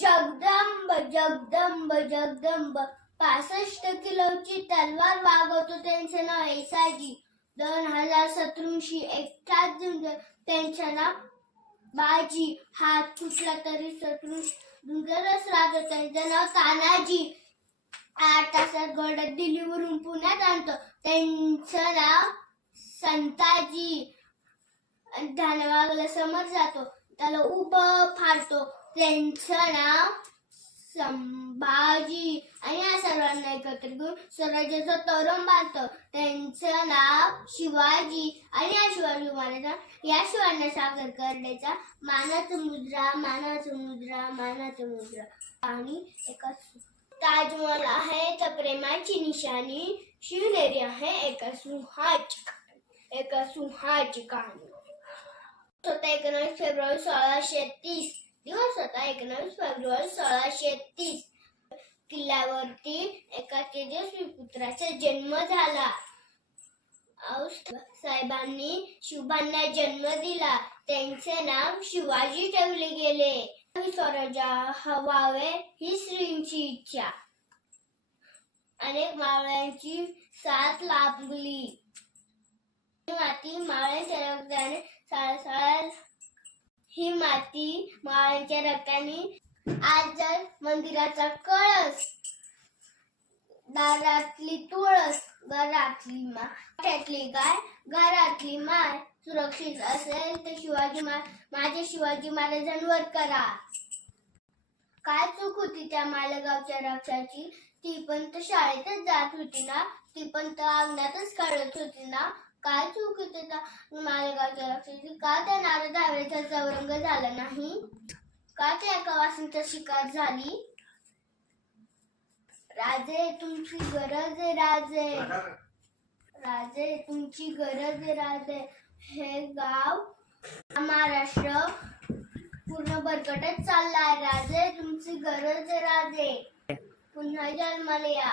जगदंब जगदंब जगदंब 65 किलोची तलवार वागवतो त्यांचं नाव येसाजी. 2000 शत्रूंशी एकटाच झुंज त्यांचं नाव बाजी. हात कुठला तरी शत्रू झुंजतच राहतो त्यांचं नाव तानाजी. 8 तासात घोड्यात दिल्लीवरून पुण्यात आणतो त्यांचं नाव संताजी. ध्यान वागला समोर जातो त्याला उभं फाडतो त्यांचं नाव संभाजी. आणि या सर्वांना एकत्र घेऊन स्वराज्याचा तोरण बांधतो त्यांचं नाव शिवाजी. आणि या शिवाजी महाराजांना या शिवांना सागर करण्याचा मानाचा मुद्रा मानाचा मुद्रा मानाचा मुद्रा. आणि एका ताजमहल आहे तर प्रेमाची निशाणी. शिवनेरी आहे एका सुहाची कहाणी. होता 19 फेब्रुवारी 1630 दिवस होता 19 फेब्रुवारी 1630. किल्ल्यावरती एका तेजस्वी पुत्राचा जन्म झाला. साहेबांनी शिवबांना जन्म दिला त्यांचे नाव शिवाजी ठेवले गेले. स्वराज्य हवावे ही श्रींची इच्छा. अनेक मावळ्यांची साथ लाभली. माती मावळ्यांच्या रक्ताने सळसळ. ही माती मावळ्यांच्या रक्ताने. आज मंदिराचा कळस दारातली तुळस घरातली माय गाय घरातली माय. सुरक्षित असेल तर माझ्या शिवाजी महाराजांवर करा. काय चूक होती त्या मालेगावच्या रक्षाची. ती पण तर शाळेतच जात होती ना. ती पण तर अंगणातच काढत होती ना. काय चूक होती त्या मालेगावच्या रक्षाची. का त्या नारद हवेचा चौरंग झाला नाही. का त्या एका वासनेचा शिकार झाली. राजे तुमची गरज आहे राजे. राजे तुमची गरज आहे राजे. हे गाव महाराष्ट्र पूर्ण भरकटत चाललाय. राजे तुमची गरज आहे राजे. पुन्हा जन्माला या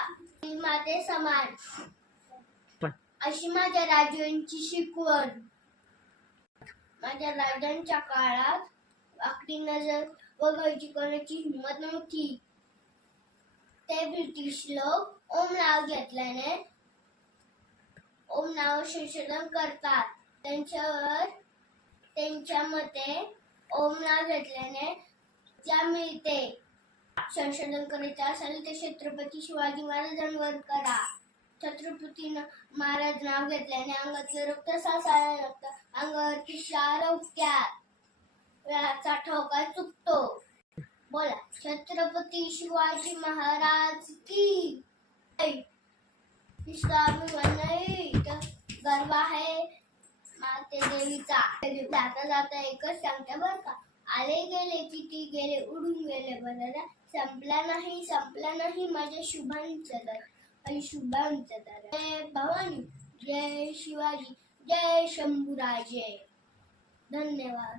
माते समान अशी माझ्या राजांची शिकवण. माझ्या राजांच्या काळात आकडी नजर बघायची कोणाची हिंमत नव्हती. ते ब्रिटिश लोक ओम नाव घेतल्याने ओम नाव संशोधन करतात. त्यांच्या मते ओम नाव घेतल्याने ज्या मिळते. संशोधन करायचे असेल तर छत्रपती शिवाजी महाराजांवर करा. छत्रपती महाराज नाव घेतल्याने अंगातलं रक्त सासायला लागतं. अंगावरती शार उठत्यात. वेळाचा ठोका चुकतो. बोला छत्रपती शिवाजी महाराज की. गर्व आहे माते देवीचा. जाता जाता एकच सांगते बर का. आले गेले किती गेले उडून गेले बरं. संपला नाही माझ्या शुभांचा दर. शुभांचा दर. जय भवानी जय शिवाजी जय शंभूराजे. धन्यवाद.